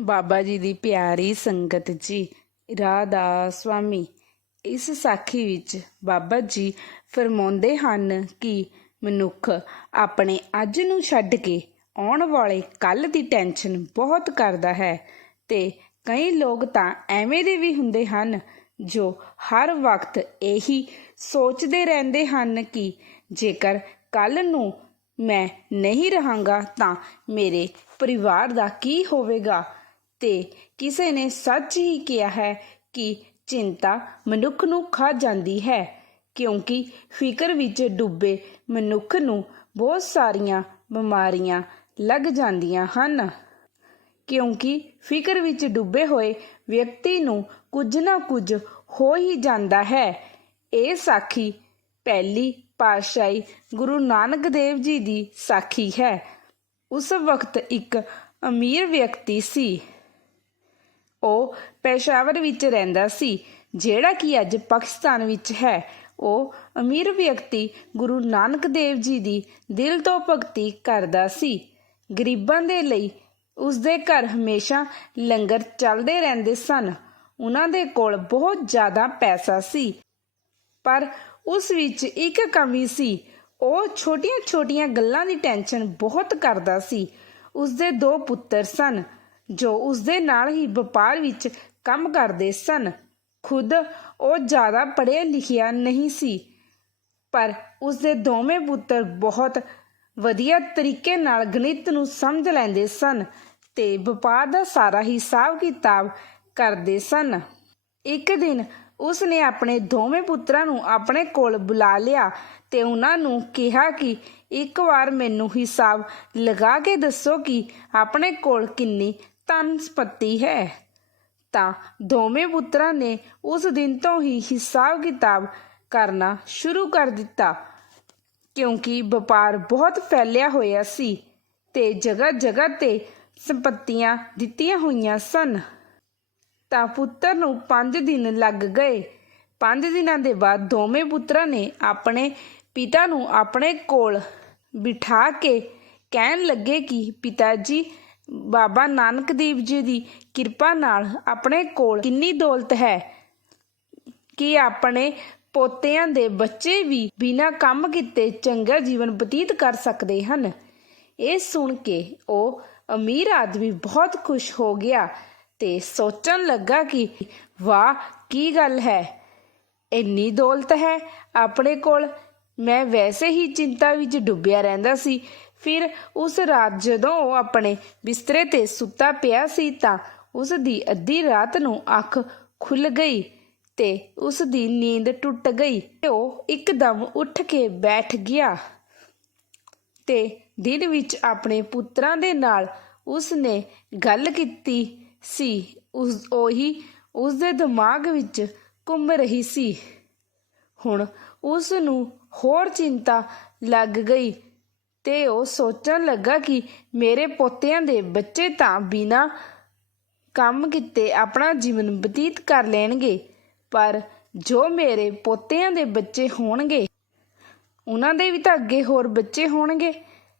ਬਾਬਾ ਜੀ ਦੀ ਪਿਆਰੀ ਸੰਗਤ ਜੀ ਰਾਧਾ ਸੁਆਮੀ ਇਸ ਸਾਖੀ ਵਿੱਚ ਬਾਬਾ ਜੀ ਫਰਮਾਉਂਦੇ ਹਨ ਕਿ ਮਨੁੱਖ ਆਪਣੇ ਅੱਜ ਨੂੰ ਛੱਡ ਕੇ ਆਉਣ ਵਾਲੇ ਕੱਲ ਦੀ ਟੈਨਸ਼ਨ ਬਹੁਤ ਕਰਦਾ ਹੈ ਤੇ ਕਈ ਲੋਕ ਤਾਂ ਐਵੇਂ ਦੇ ਵੀ ਹੁੰਦੇ ਹਨ ਜੋ ਹਰ ਵਕਤ ਇਹੀ ਸੋਚਦੇ ਰਹਿੰਦੇ ਹਨ ਕਿ ਜੇਕਰ ਕੱਲ ਨੂੰ ਮੈਂ ਨਹੀਂ ਰਹਾਂਗਾ ਤਾਂ ਮੇਰੇ ਪਰਿਵਾਰ ਦਾ ਕੀ ਹੋਵੇਗਾ। ਤੇ ਕਿਸੇ ਨੇ ਸੱਚ ਹੀ ਕਿਹਾ ਹੈ ਕਿ ਚਿੰਤਾ ਮਨੁੱਖ ਨੂੰ ਖਾ ਜਾਂਦੀ ਹੈ, ਕਿਉਂਕਿ ਫਿਕਰ ਵਿੱਚ ਡੁੱਬੇ ਮਨੁੱਖ ਨੂੰ ਬਹੁਤ ਸਾਰੀਆਂ ਬਿਮਾਰੀਆਂ ਲੱਗ ਜਾਂਦੀਆਂ ਹਨ। ਕਿਉਂਕਿ ਫਿਕਰ ਵਿੱਚ ਡੁੱਬੇ ਹੋਏ ਵਿਅਕਤੀ ਨੂੰ ਕੁਝ ਨਾ ਕੁਝ ਹੋ ਹੀ ਜਾਂਦਾ ਹੈ। ਇਹ ਸਾਖੀ ਪਹਿਲੀ ਪਾਤਸ਼ਾਹੀ ਗੁਰੂ ਨਾਨਕ ਦੇਵ ਜੀ ਦੀ ਸਾਖੀ ਹੈ। ਉਸ ਵਕਤ ਇੱਕ ਅਮੀਰ ਵਿਅਕਤੀ ਸੀ। ਉਹ ਪੇਸ਼ਾਵਰ ਵਿੱਚ ਰਹਿੰਦਾ ਸੀ, ਜਿਹੜਾ ਕਿ ਅੱਜ ਪਾਕਿਸਤਾਨ ਵਿੱਚ ਹੈ। ਉਹ ਅਮੀਰ ਵਿਅਕਤੀ ਗੁਰੂ ਨਾਨਕ ਦੇਵ ਜੀ ਦੀ ਦਿਲ ਤੋਂ ਭਗਤੀ ਕਰਦਾ ਸੀ। ਗਰੀਬਾਂ ਦੇ ਲਈ ਉਸ ਦੇ ਘਰ ਹਮੇਸ਼ਾ ਲੰਗਰ ਚੱਲਦੇ ਰਹਿੰਦੇ ਸਨ। ਉਹਨਾਂ ਦੇ ਕੋਲ ਬਹੁਤ ਜ਼ਿਆਦਾ ਪੈਸਾ ਸੀ। ਪਰ ਉਸ ਵਿੱਚ ਇੱਕ ਕਮੀ ਸੀ। ਉਹ ਛੋਟੀਆਂ-ਛੋਟੀਆਂ ਗੱਲਾਂ ਦੀ ਟੈਨਸ਼ਨ ਬਹੁਤ ਕਰਦਾ ਸੀ। ਉਸ ਦੇ ਦੋ ਪੁੱਤਰ ਸਨ। ਜੋ ਉਸਦੇ ਨਾਲ ਹੀ ਵਪਾਰ ਵਿੱਚ ਕੰਮ ਕਰਦੇ ਸਨ। ਖੁਦ ਉਹ ਜ਼ਿਆਦਾ ਪੜ੍ਹਿਆ ਲਿਖਿਆ ਨਹੀਂ ਸੀ, ਪਰ ਉਸਦੇ ਦੋਵੇਂ ਪੁੱਤਰ ਬਹੁਤ ਵਧੀਆ ਤਰੀਕੇ ਨਾਲ ਗਣਿਤ ਨੂੰ ਸਮਝ ਲੈਂਦੇ ਸਨ ਤੇ ਵਪਾਰ ਦਾ ਸਾਰਾ ਹਿਸਾਬ ਕਿਤਾਬ ਕਰਦੇ ਸਨ। ਇੱਕ ਦਿਨ ਉਸ ਨੇ ਆਪਣੇ ਦੋਵੇਂ ਪੁੱਤਰਾਂ ਨੂੰ ਆਪਣੇ ਕੋਲ ਬੁਲਾ ਲਿਆ ਤੇ ਉਹਨਾਂ ਨੂੰ ਕਿਹਾ ਕਿ ਇੱਕ ਵਾਰ ਮੈਨੂੰ ਹਿਸਾਬ ਲਗਾ ਕੇ ਦੱਸੋ ਕਿ ਆਪਣੇ ਕੋਲ ਕਿੰਨੀ ਧਨ ਹੈ। ਤਾਂ ਦੋਵੇਂ ਪੁੱਤਰਾਂ ਨੇ ਉਸ ਦਿਨ ਤੋਂ ਹੀ ਹਿਸਾਬ ਕਿਤਾਬ ਕਰਨਾ ਸ਼ੁਰੂ ਕਰ ਦਿੱਤਾ। ਕਿਉਂਕਿ ਵਪਾਰ ਬਹੁਤ ਫੈਲਿਆ ਹੋਇਆ ਸੀ ਤੇ ਜਗ੍ਹਾ ਜਗ੍ਹਾ ਤੇ ਸੰਪਤੀਆਂ ਦਿੱਤੀਆਂ ਹੋਈਆਂ ਸਨ। ਤਾਂ ਪੁੱਤਰ ਨੂੰ 5 ਦਿਨ ਲੱਗ ਗਏ। 5 ਦਿਨਾਂ ਦੇ ਬਾਅਦ ਦੋਵੇਂ ਪੁੱਤਰਾਂ ਨੇ ਆਪਣੇ ਪਿਤਾ ਨੂੰ ਆਪਣੇ ਕੋਲ ਬਿਠਾ ਕੇ ਕਹਿਣ ਲੱਗੇ ਕਿ ਪਿਤਾ ਜੀ ਬਾਬਾ ਨਾਨਕ ਦੇਵ ਜੀ ਦੀ ਕਿਰਪਾ ਨਾਲ ਆਪਣੇ ਕੋਲ ਕਿੰਨੀ ਦੌਲਤ ਹੈ? ਕਿ ਆਪਣੇ ਪੋਤਿਆਂ ਦੇ ਬੱਚੇ ਵੀ ਬਿਨਾਂ ਕੰਮ ਕੀਤੇ ਚੰਗਾ ਜੀਵਨ ਬਤੀਤ ਕਰ ਸਕਦੇ ਹਨ? ਇਹ ਸੁਣ ਕੇ ਉਹ ਅਮੀਰ ਆਦਮੀ ਬਹੁਤ ਖੁਸ਼ ਹੋ ਗਿਆ ਤੇ ਸੋਚਣ ਲੱਗਾ ਕਿ ਵਾਹ, ਕੀ ਗੱਲ ਹੈ? ਇੰਨੀ ਦੌਲਤ ਹੈ ਆਪਣੇ ਕੋਲ? ਮੈਂ ਵੈਸੇ ਹੀ ਚਿੰਤਾ ਵਿੱਚ ਡੁੱਬਿਆ ਰਹਿੰਦਾ ਸੀ ਫਿਰ ਉਸ ਰਾਤ ਜਦੋਂ ਉਹ ਆਪਣੇ ਬਿਸਤਰੇ ਤੇ ਸੁੱਤਾ ਪਿਆ ਸੀ ਤਾਂ ਉਸ ਦੀ ਅੱਧੀ ਰਾਤ ਨੂੰ ਅੱਖ ਖੁੱਲ ਗਈ ਤੇ ਉਸ ਦੀ ਨੀਂਦ ਟੁੱਟ ਗਈ ਤੇ ਉਹ ਇੱਕਦਮ ਉੱਠ ਕੇ ਬੈਠ ਗਿਆ। ਤੇ ਦਿਨ ਵਿੱਚ ਆਪਣੇ ਪੁੱਤਰਾਂ ਦੇ ਨਾਲ ਉਸ ਨੇ ਗੱਲ ਕੀਤੀ ਸੀ। ਉਸ, ਉਹੀ ਉਸ ਦੇ ਦਿਮਾਗ ਵਿੱਚ ਘੁੰਮ ਰਹੀ ਸੀ। ਹੁਣ ਉਸ ਨੂੰ ਹੋਰ ਚਿੰਤਾ ਲੱਗ ਗਈ। ਤੇ ਉਹ ਸੋਚਣ ਲੱਗਾ ਕਿ ਮੇਰੇ ਪੋਤਿਆਂ ਦੇ ਬੱਚੇ ਤਾਂ ਬਿਨਾ ਕੰਮ ਕੀਤੇ ਆਪਣਾ ਜੀਵਨ ਬਤੀਤ ਕਰ ਲੈਣਗੇ, ਪਰ ਜੋ ਮੇਰੇ ਪੋਤਿਆਂ ਦੇ ਬੱਚੇ ਹੋਣਗੇ, ਉਹਨਾਂ ਦੇ ਵੀ ਤਾਂ ਅੱਗੇ ਹੋਰ ਬੱਚੇ ਹੋਣਗੇ।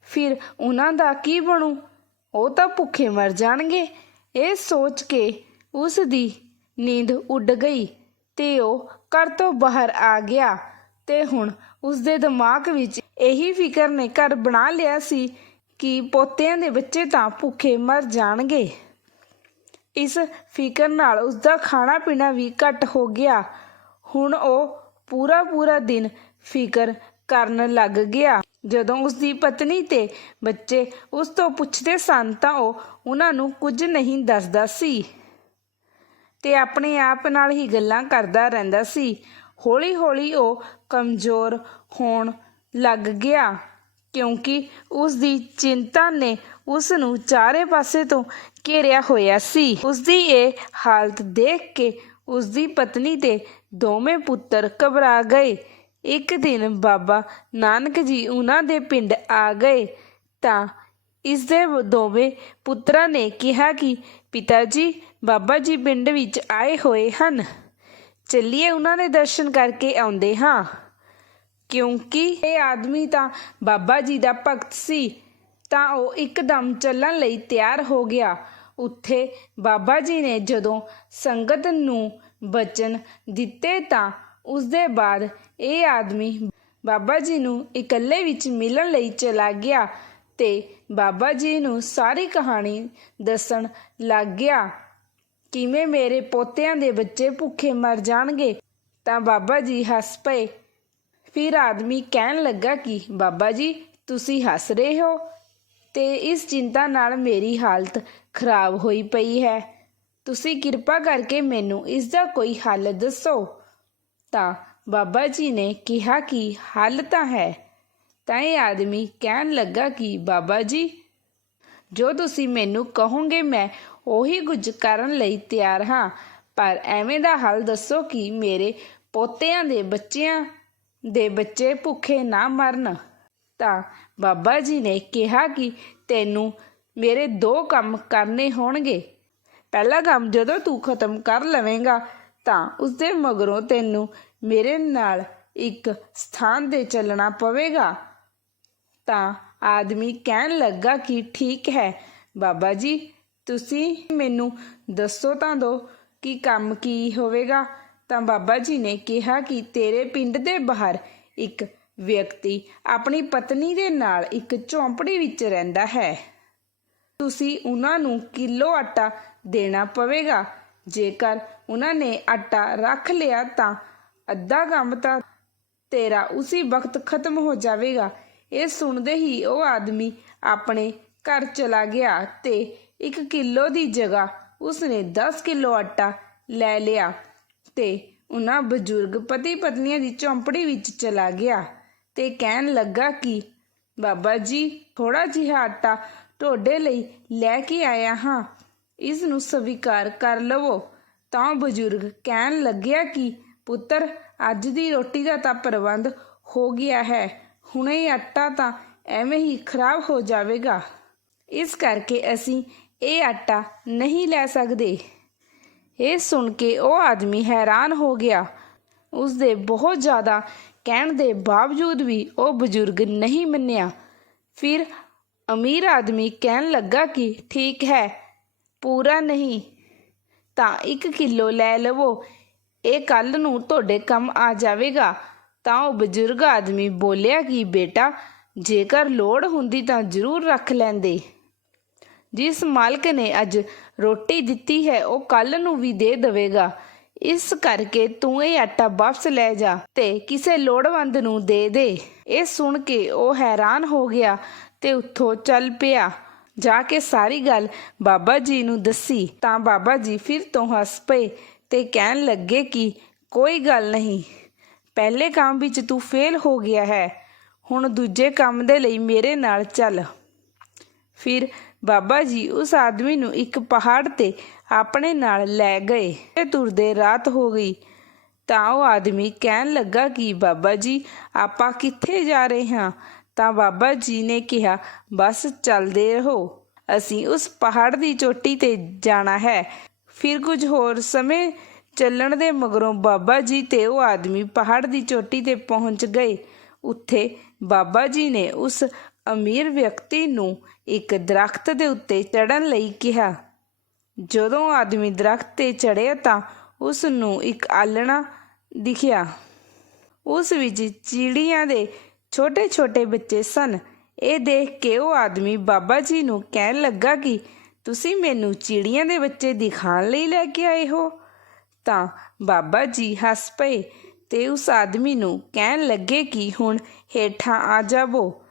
ਫਿਰ ਉਹਨਾਂ ਦਾ ਕੀ ਬਣੂ? ਉਹ ਤਾਂ ਭੁੱਖੇ ਮਰ ਜਾਣਗੇ। ਇਹ ਸੋਚ ਕੇ ਉਸ ਦੀ ਨੀਂਦ ਉੱਡ ਗਈ ਤੇ ਉਹ ਘਰ ਤੋਂ ਬਾਹਰ ਆ ਗਿਆ। ਤੇ ਹੁਣ ਉਸ ਦੇ ਦਿਮਾਗ ਵਿੱਚ ਇਹੀ ਫਿਕਰ ਨੇ, ਘਰ ਬਣਾ ਲਿਆ ਸੀ ਕਿ ਪੋਤਿਆਂ ਦੇ ਬੱਚੇ ਤਾਂ ਭੁੱਖੇ ਮਰ ਜਾਣਗੇ। ਇਸ ਫਿਕਰ ਨਾਲ ਉਸ ਦਾ ਖਾਣਾ ਪੀਣਾ ਵੀ ਘੱਟ ਹੋ ਗਿਆ। ਹੁਣ ਉਹ ਪੂਰਾ ਪੂਰਾ ਦਿਨ ਫਿਕਰ ਕਰਨ ਲੱਗ ਗਿਆ। ਜਦੋਂ ਉਸ ਦੀ ਪਤਨੀ ਤੇ ਬੱਚੇ ਉਸ ਤੋਂ ਪੁੱਛਦੇ ਸਨ ਤਾਂ ਉਹ ਉਹਨਾਂ ਨੂੰ ਕੁਝ ਨਹੀਂ ਦੱਸਦਾ ਸੀ ਤੇ ਆਪਣੇ ਆਪ ਨਾਲ ਹੀ ਗੱਲਾਂ ਕਰਦਾ ਰਹਿੰਦਾ ਸੀ। ਹੌਲੀ-ਹੌਲੀ ਉਹ ਕਮਜ਼ੋਰ ਹੋਣ ਲੱਗ ਗਿਆ, ਕਿਉਂਕਿ ਉਸ ਦੀ ਚਿੰਤਾ ਨੇ ਉਸ ਨੂੰ ਚਾਰੇ ਪਾਸੇ ਤੋਂ ਘੇਰਿਆ ਹੋਇਆ ਸੀ। ਉਸ ਦੀ ਇਹ ਹਾਲਤ ਦੇਖ ਕੇ ਉਸ ਦੀ ਪਤਨੀ ਤੇ ਦੋਵੇਂ ਪੁੱਤਰ ਘਬਰਾ ਗਏ। ਇੱਕ ਦਿਨ ਬਾਬਾ ਨਾਨਕ ਜੀ ਉਹਨਾਂ ਦੇ ਪਿੰਡ ਆ ਗਏ ਤਾਂ ਇਸ ਦੇ ਦੋਵੇਂ ਪੁੱਤਰਾਂ ਨੇ ਕਿਹਾ ਕਿ ਪਿਤਾ ਜੀ, ਬਾਬਾ ਜੀ ਪਿੰਡ ਵਿੱਚ ਆਏ ਹੋਏ ਹਨ। ਚੱਲੀਏ ਉਹਨਾਂ ਦੇ ਦਰਸ਼ਨ ਕਰਕੇ ਆਉਂਦੇ ਹਾਂ। ਕਿਉਂਕਿ ਇਹ ਆਦਮੀ ਤਾਂ ਬਾਬਾ ਜੀ ਦਾ ਭਗਤ ਸੀ, ਤਾਂ ਉਹ ਇੱਕਦਮ ਚੱਲਣ ਲਈ ਤਿਆਰ ਹੋ ਗਿਆ। ਉੱਥੇ ਬਾਬਾ ਜੀ ਨੇ ਜਦੋਂ ਸੰਗਤ ਨੂੰ ਬਚਨ ਦਿੱਤੇ ਤਾਂ ਉਸ ਦੇ ਬਾਅਦ ਇਹ ਆਦਮੀ ਬਾਬਾ ਜੀ ਨੂੰ ਇਕੱਲੇ ਵਿੱਚ ਮਿਲਣ ਲਈ ਚਲਾ ਗਿਆ ਤੇ ਬਾਬਾ ਜੀ ਨੂੰ ਸਾਰੀ ਕਹਾਣੀ ਦੱਸਣ ਲੱਗ ਗਿਆ। ਕਿਵੇਂ ਮੇਰੇ ਪੋਤਿਆਂ ਦੇ ਬੱਚੇ ਭੁੱਖੇ ਮਰ ਜਾਣਗੇ, ਤਾਂ ਬਾਬਾ ਜੀ ਹੱਸ ਪਏ। ਫਿਰ ਆਦਮੀ ਕਹਿਣ ਲੱਗਾ ਕਿ, ਬਾਬਾ ਜੀ, ਤੁਸੀਂ ਹੱਸ ਰਹੇ ਹੋ? ਤੇ ਇਸ ਚਿੰਤਾ ਨਾਲ ਮੇਰੀ ਹਾਲਤ ਖਰਾਬ ਹੋਈ ਪਈ ਹੈ। ਤੁਸੀਂ ਕਿਰਪਾ ਕਰਕੇ ਮੈਨੂੰ ਇਸ ਦਾ ਕੋਈ ਹੱਲ ਦੱਸੋ। ਤਾਂ ਬਾਬਾ ਜੀ ਨੇ ਕਿਹਾ ਕਿ, ਹੱਲ ਤਾਂ ਹੈ। ਤਾਂ ਇਹ ਆਦਮੀ ਕਹਿਣ ਲੱਗਾ ਕਿ, ਬਾਬਾ ਜੀ ਜੋ ਤੁਸੀਂ ਮੈਨੂੰ ਕਹੋਗੇ, ਮੈਂ ਉਹੀ ਕੁਝ ਕਰਨ ਲਈ ਤਿਆਰ ਹਾਂ। ਪਰ ਐਵੇਂ ਦਾ ਹੱਲ ਦੱਸੋ ਕਿ ਮੇਰੇ ਪੋਤਿਆਂ ਦੇ ਬੱਚਿਆਂ ਦੇ ਬੱਚੇ ਭੁੱਖੇ ਨਾ ਮਰਨ। ਤਾਂ ਬਾਬਾ ਜੀ ਨੇ ਕਿਹਾ ਕਿ ਤੈਨੂੰ ਮੇਰੇ ਦੋ ਕੰਮ ਕਰਨੇ ਹੋਣਗੇ। ਪਹਿਲਾ ਕੰਮ, ਜਦੋਂ ਤੂੰ ਖਤਮ ਕਰ ਲਵੇਂਗਾ, ਤਾਂ ਉਸ ਦੇ ਮਗਰੋਂ ਤੈਨੂੰ ਮੇਰੇ ਨਾਲ ਇੱਕ ਸਥਾਨ ਤੇ ਚੱਲਣਾ ਪਵੇਗਾ। ਤਾਂ ਆਦਮੀ ਕਹਿਣ ਲੱਗਾ ਕਿ ਠੀਕ ਹੈ। ਬਾਬਾ ਜੀ, ਤੁਸੀਂ ਮੈਨੂੰ ਦੱਸੋ ਤਾਂ ਦੋ ਕਿ ਕੰਮ ਕੀ ਹੋਵੇਗਾ। ਤਾਂ ਬਾਬਾ ਜੀ ਨੇ ਕਿਹਾ ਕਿ ਤੇਰੇ ਪਿੰਡ ਦੇ ਬਾਹਰ ਇੱਕ ਵਿਅਕਤੀ ਆਪਣੀ ਪਤਨੀ ਦੇ ਨਾਲ ਇੱਕ ਝੌਂਪੜੀ ਵਿੱਚ ਰਹਿੰਦਾ ਹੈ। ਤੁਸੀਂ ਉਹਨਾਂ ਨੂੰ ਕਿਲੋ ਆਟਾ ਦੇਣਾ ਪਵੇਗਾ। ਜੇਕਰ ਉਹਨਾਂ ਨੇ ਆਟਾ ਰੱਖ ਲਿਆ ਤਾਂ ਅੱਧਾ ਕੰਮ ਤਾਂ ਤੇਰਾ ਉਸੇ ਵਕਤ ਖਤਮ ਹੋ ਜਾਵੇਗਾ। ਇਹ ਸੁਣਦੇ ਹੀ ਉਹ ਆਦਮੀ ਆਪਣੇ ਘਰ ਚਲਾ ਗਿਆ ਤੇ 1 ਕਿਲੋ ਦੀ ਜਗ੍ਹਾ ਉਸਨੇ 10 ਕਿਲੋ ਆਟਾ ਲੈ ਲਿਆ ਤੇ ਉਹਨਾਂ ਬਜ਼ੁਰਗ ਪਤੀ ਪਤਨੀਆਂ ਦੀ ਝੌਂਪੜੀ ਵਿੱਚ ਚਲਾ ਗਿਆ ਤੇ ਕਹਿਣ ਲੱਗਾ ਕਿ, ਬਾਬਾ ਜੀ ਥੋੜਾ ਜਿਹਾ ਆਟਾ ਤੁਹਾਡੇ ਲਈ ਲੈ ਕੇ ਆਇਆ ਹਾਂ। ਇਸ ਨੂੰ ਸਵੀਕਾਰ ਕਰ ਲਵੋ। ਤਾਂ ਬਜ਼ੁਰਗ ਕਹਿਣ ਲੱਗਿਆ ਕਿ, ਪੁੱਤਰ, ਅੱਜ ਦੀ ਰੋਟੀ ਦਾ ਤਾਂ ਪ੍ਰਬੰਧ ਹੋ ਗਿਆ ਹੈ। ਹੁਣੇ ਹੀ ਆਟਾ ਤਾਂ ਐਵੇਂ ਹੀ ਖਰਾਬ ਹੋ ਜਾਵੇਗਾ। ਇਸ ਕਰਕੇ ਅਸੀਂ ਇਹ ਆਟਾ ਨਹੀਂ ਲੈ ਸਕਦੇ। ਇਹ ਸੁਣ ਕੇ ਉਹ ਆਦਮੀ ਹੈਰਾਨ ਹੋ ਗਿਆ। ਉਸ ਦੇ ਬਹੁਤ ਜ਼ਿਆਦਾ ਕਹਿਣ ਦੇ ਬਾਵਜੂਦ ਵੀ ਉਹ ਬਜ਼ੁਰਗ ਨਹੀਂ ਮੰਨਿਆ। ਫਿਰ ਅਮੀਰ ਆਦਮੀ ਕਹਿਣ ਲੱਗਾ ਕਿ ਠੀਕ ਹੈ, ਪੂਰਾ ਨਹੀਂ, ਤਾਂ 1 ਕਿਲੋ ਲੈ ਲਵੋ, ਇਹ ਕੱਲ ਨੂੰ ਤੁਹਾਡੇ ਕੰਮ ਆ ਜਾਵੇਗਾ। ਤਾਂ ਉਹ ਬਜ਼ੁਰਗ ਆਦਮੀ ਬੋਲਿਆ ਕਿ, ਬੇਟਾ, ਜੇਕਰ ਲੋੜ ਹੁੰਦੀ ਤਾਂ ਜ਼ਰੂਰ ਰੱਖ ਲੈਂਦੇ। ਜਿਸ ਮਾਲਕ ਨੇ ਅੱਜ ਰੋਟੀ ਦਿੱਤੀ ਹੈ, ਉਹ ਕੱਲ ਨੂੰ ਵੀ ਦੇ ਦੇਵੇਗਾ। ਇਸ ਕਰਕੇ ਤੂੰ ਇਹ ਆਟਾ ਵਾਪਸ ਲੈ ਜਾ ਤੇ ਕਿਸੇ ਲੋੜਵੰਦ ਨੂੰ ਦੇ ਦੇ। ਇਹ ਸੁਣ ਕੇ ਉਹ ਹੈਰਾਨ ਹੋ ਗਿਆ ਤੇ ਉੱਥੋਂ ਚੱਲ ਪਿਆ। ਜਾ ਕੇ ਸਾਰੀ ਗੱਲ ਬਾਬਾ ਜੀ ਨੂੰ ਦੱਸੀ, ਤਾਂ ਬਾਬਾ ਜੀ ਫਿਰ ਤੋਂ ਹੱਸ ਪਏ ਤੇ ਕਹਿਣ ਲੱਗੇ ਕਿ, ਕੋਈ ਗੱਲ ਨਹੀਂ। ਪਹਿਲੇ ਕੰਮ ਵਿੱਚ ਤੂੰ ਫੇਲ ਹੋ ਗਿਆ ਹੈ। ਹੁਣ ਦੂਜੇ ਕੰਮ ਦੇ ਲਈ ਮੇਰੇ ਨਾਲ ਚੱਲ। ਫਿਰ ਬਾਬਾ ਜੀ ਉਸ ਆਦਮੀ ਨੂੰ ਇੱਕ ਪਹਾੜ ਤੇ ਆਪਣੇ ਨਾਲ ਲੈ ਗਏ। ਤੇ ਤੁਰਦੇ ਰਾਤ ਹੋ ਗਈ। ਤਾਂ ਉਹ ਆਦਮੀ ਕਹਿਣ ਲੱਗਾ ਕਿ ਬਾਬਾ ਜੀ, ਆਪਾਂ ਕਿੱਥੇ ਜਾ ਰਹੇ ਹਾਂ? ਤਾਂ ਬਾਬਾ ਜੀ ਨੇ ਕਿਹਾ, ਬਸ ਚੱਲਦੇ ਰਹੋ। ਅਸੀਂ ਉਸ ਪਹਾੜ ਦੀ ਚੋਟੀ ਤੇ ਜਾਣਾ ਹੈ। ਫਿਰ ਕੁਝ ਹੋਰ ਸਮੇਂ ਚੱਲਣ ਦੇ ਮਗਰੋਂ ਬਾਬਾ ਜੀ ਤੇ ਉਹ ਆਦਮੀ ਪਹਾੜ ਦੀ ਚੋਟੀ ਤੇ ਪਹੁੰਚ ਗਏ। ਉੱਥੇ ਬਾਬਾ ਜੀ ਨੇ ਉਸ ਅਮੀਰ ਵਿਅਕਤੀ ਨੂੰ ਇੱਕ ਦਰਖਤ ਦੇ ਉੱਤੇ ਚੜਨ ਲਈ ਕਿਹਾ। ਜਦੋਂ ਆਦਮੀ ਦਰਖਤ ਤੇ ਚੜਿਆ ਤਾਂ ਉਸ ਨੂੰ ਇੱਕ ਆਲਣਾ ਦਿਖਿਆ। ਉਸ ਵਿੱਚ ਚਿੜੀਆਂ ਦੇ ਛੋਟੇ-ਛੋਟੇ ਬੱਚੇ ਸਨ। ਇਹ ਦੇਖ ਕੇ ਉਹ ਆਦਮੀ ਬਾਬਾ ਜੀ ਨੂੰ ਕਹਿਣ ਲੱਗਾ ਕਿ ਤੁਸੀਂ ਮੈਨੂੰ ਚਿੜੀਆਂ ਦੇ ਬੱਚੇ ਦਿਖਾਣ ਲਈ ਲੈ ਕੇ ਆਏ ਹੋ। ਤਾਂ ਬਾਬਾ ਜੀ ਹੱਸ ਪਏ ਤੇ ਉਸ ਆਦਮੀ ਨੂੰ ਕਹਿਣ ਲੱਗੇ ਕਿ ਹੁਣ ਹੇਠਾਂ ਆ ਜਾਵੋ।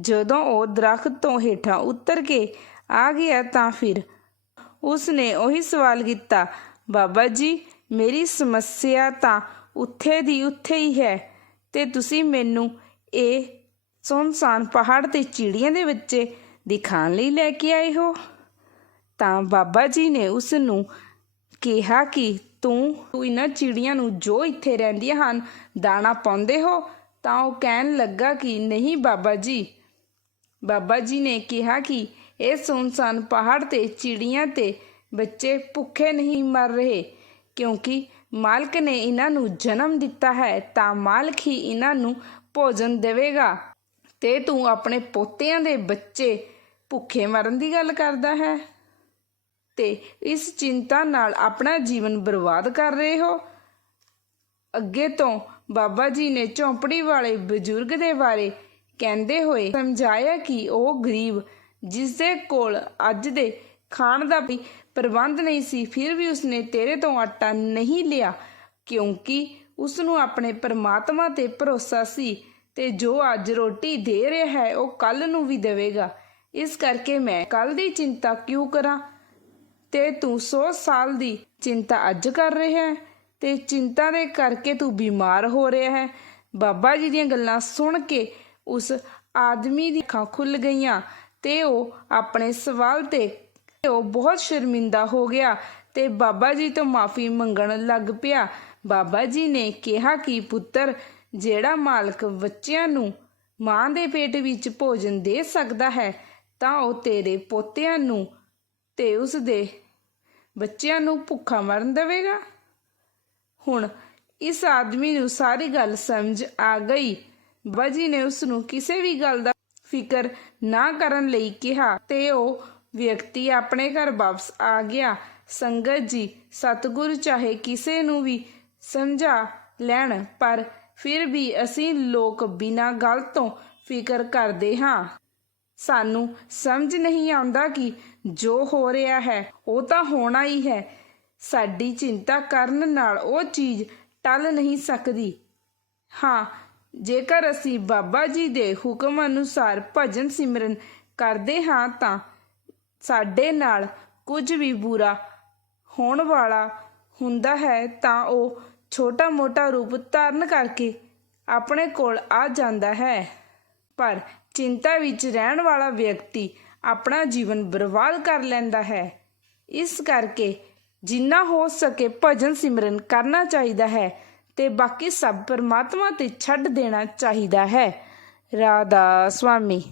ਜਦੋਂ ਉਹ ਦਰਖਤ ਤੋਂ ਹੇਠਾਂ ਉਤਰ ਕੇ ਆ ਗਿਆ ਤਾਂ ਫਿਰ ਉਸ ਨੇ ਉਹੀ ਸਵਾਲ ਕੀਤਾ, ਬਾਬਾ ਜੀ, ਮੇਰੀ ਸਮੱਸਿਆ ਤਾਂ ਉੱਥੇ ਦੀ ਉੱਥੇ ਹੀ ਹੈ ਤੇ ਤੁਸੀਂ ਮੈਨੂੰ ਇਹ ਸੁਨਸਾਨ ਪਹਾੜ ਤੇ ਚਿੜੀਆਂ ਦੇ ਬੱਚੇ ਦਿਖਾਣ ਲਈ ਲੈ ਕੇ ਆਏ ਹੋ? ਤਾਂ ਬਾਬਾ ਜੀ ਨੇ ਉਸ ਨੂੰ ਕਿਹਾ ਕਿ ਤੂੰ ਤੂੰ ਇਹਨਾਂ ਚਿੜੀਆਂ ਨੂੰ ਜੋ ਇੱਥੇ ਰਹਿੰਦੀਆਂ ਹਨ, ਦਾਣਾ ਪਾਉਂਦੇ ਹੋ, ਤਾਂ ਉਹ ਕਹਿਣ ਲੱਗਾ ਕਿ ਨਹੀਂ ਬਾਬਾ ਜੀ। ਬਾਬਾ ਜੀ ਨੇ ਕਿਹਾ ਕਿ ਇਹ ਸੁਨਸਾਨ ਪਹਾੜ ਤੇ ਚਿੜੀਆਂ ਤੇ ਬੱਚੇ ਭੁੱਖੇ ਨਹੀਂ ਮਰ ਰਹੇ, ਕਿਉਂਕਿ ਮਾਲਕ ਨੇ ਇਹਨਾਂ ਨੂੰ ਜਨਮ ਦਿੱਤਾ ਹੈ, ਤਾਂ ਮਾਲਕ ਹੀ ਇਹਨਾਂ ਨੂੰ ਭੋਜਨ ਦੇਵੇਗਾ। ਤੇ ਤੂੰ ਆਪਣੇ ਪੋਤਿਆਂ ਦੇ ਬੱਚੇ ਭੁੱਖੇ ਮਰਨ ਦੀ ਗੱਲ ਕਰਦਾ ਹੈ। ਤੇ ਇਸ ਚਿੰਤਾ ਨਾਲ ਆਪਣਾ ਜੀਵਨ ਬਰਬਾਦ ਕਰ ਰਹੇ ਹੋ? ਅੱਗੇ ਤੋਂ ਬਾਬਾ ਜੀ ਨੇ ਝੌਂਪੜੀ ਵਾਲੇ ਬਜ਼ੁਰਗ ਦੇ ਬਾਰੇ ਕਹਿੰਦੇ ਹੋਏ ਸਮਝਾਇਆ ਕਿ ਉਹ ਗਰੀਬ ਜਿਸ ਦੇ ਕੋਲ ਅੱਜ ਦੇ ਖਾਣ ਦਾ ਵੀ ਪ੍ਰਬੰਧ ਨਹੀਂ ਸੀ, ਫਿਰ ਵੀ ਉਸਨੇ ਤੇਰੇ ਤੋਂ ਆਟਾ ਨਹੀਂ ਲਿਆ, ਕਿਉਂਕਿ ਉਸ ਨੂੰ ਆਪਣੇ ਪਰਮਾਤਮਾ ਤੇ ਭਰੋਸਾ ਸੀ ਤੇ ਜੋ ਅੱਜ ਰੋਟੀ ਦੇ ਰਿਹਾ ਹੈ, ਉਹ ਕੱਲ ਨੂੰ ਵੀ ਦੇਵੇਗਾ। ਇਸ ਕਰਕੇ ਮੈਂ ਕੱਲ ਦੀ ਚਿੰਤਾ ਕਿਉਂ ਕਰਾਂ? ਤੇ ਤੂੰ 100 ਸਾਲ ਦੀ ਚਿੰਤਾ ਅੱਜ ਕਰ ਰਿਹਾ ਹੈ ਤੇ ਚਿੰਤਾ ਦੇ ਕਰਕੇ ਤੂੰ ਬਿਮਾਰ ਹੋ ਰਿਹਾ ਹੈ। ਬਾਬਾ ਜੀ ਦੀਆਂ ਗੱਲਾਂ ਸੁਣ ਕੇ ਉਸ ਆਦਮੀ ਦੀ ਅੱਖਾਂ ਖੁੱਲ ਗਈਆਂ ਤੇ ਉਹ ਆਪਣੇ ਸਵਾਲ ਤੇ ਉਹ ਬਹੁਤ ਸ਼ਰਮਿੰਦਾ ਹੋ ਗਿਆ ਤੇ ਬਾਬਾ ਜੀ ਤੋਂ ਮਾਫੀ ਮੰਗਣ ਲੱਗ ਪਿਆ। ਬਾਬਾ ਜੀ ਨੇ ਕਿਹਾ ਕਿ ਪੁੱਤਰ, ਜਿਹੜਾ ਮਾਲਕ ਬੱਚਿਆਂ ਨੂੰ ਮਾਂ ਦੇ ਪੇਟ ਵਿੱਚ ਭੋਜਨ ਦੇ ਸਕਦਾ ਹੈ, ਤਾਂ ਉਹ ਤੇਰੇ ਪੋਤਿਆਂ ਨੂੰ ਤੇ ਉਸ ਦੇ ਬੱਚਿਆਂ ਨੂੰ ਭੁੱਖਾ ਮਰਨ ਦੇਵੇਗਾ? ਹੁਣ ਇਸ ਆਦਮੀ ਨੂੰ ਸਾਰੀ ਗੱਲ ਸਮਝ ਆ ਗਈ। ਬਾਬਾ ਨੇ ਉਸ ਨੂੰ ਕਿਸੇ ਵੀ ਗੱਲ ਦਾ ਫਿਕਰ ਨਾ ਕਰਨ ਲਈ ਕਿਹਾ ਤੇ ਉਹ ਵਿਅਕਤੀ ਆਪਣੇ ਘਰ ਵਾਪਸ ਆ ਗਿਆ। ਸੰਗਤ ਜੀ, ਸਤਿਗੁਰੂ ਚਾਹੇ ਕਿਸੇ ਨੂੰ ਵੀ ਸਮਝਾ ਲੈਣ, ਪਰ ਫਿਰ ਵੀ ਅਸੀਂ ਲੋਕ ਬਿਨਾਂ ਗੱਲ ਤੋਂ ਫਿਕਰ ਕਰਦੇ ਹਾਂ। ਸਾਨੂੰ ਸਮਝ ਨਹੀਂ ਆਉਂਦਾ ਕਿ ਜੋ ਹੋ ਰਿਹਾ ਹੈ, ਉਹ ਤਾਂ ਹੋਣਾ ਹੀ ਹੈ। ਸਾਡੀ ਚਿੰਤਾ ਕਰਨ ਨਾਲ ਉਹ ਚੀਜ਼ ਟਲ ਨਹੀਂ ਸਕਦੀ। ਹਾਂ, ਜੇਕਰ ਅਸੀਂ ਬਾਬਾ ਜੀ ਦੇ ਹੁਕਮ ਅਨੁਸਾਰ ਭਜਨ ਸਿਮਰਨ ਕਰਦੇ ਹਾਂ ਤਾਂ ਸਾਡੇ ਨਾਲ ਕੁਝ ਵੀ ਬੁਰਾ ਹੋਣ ਵਾਲਾ ਹੁੰਦਾ ਹੈ ਤਾਂ ਉਹ ਛੋਟਾ ਮੋਟਾ ਰੂਪ ਧਾਰਨ ਕਰਕੇ ਆਪਣੇ ਕੋਲ ਆ ਜਾਂਦਾ ਹੈ। ਪਰ ਚਿੰਤਾ ਵਿੱਚ ਰਹਿਣ ਵਾਲਾ ਵਿਅਕਤੀ ਆਪਣਾ ਜੀਵਨ ਬਰਬਾਦ ਕਰ ਲੈਂਦਾ ਹੈ। ਇਸ ਕਰਕੇ ਜਿੰਨਾ ਹੋ ਸਕੇ ਭਜਨ ਸਿਮਰਨ ਕਰਨਾ ਚਾਹੀਦਾ ਹੈ ਤੇ ਬਾਕੀ ਸਭ ਪਰਮਾਤਮਾ ਤੇ ਛੱਡ ਦੇਣਾ ਚਾਹੀਦਾ ਹੈ। ਰਾਧਾ ਸੁਆਮੀ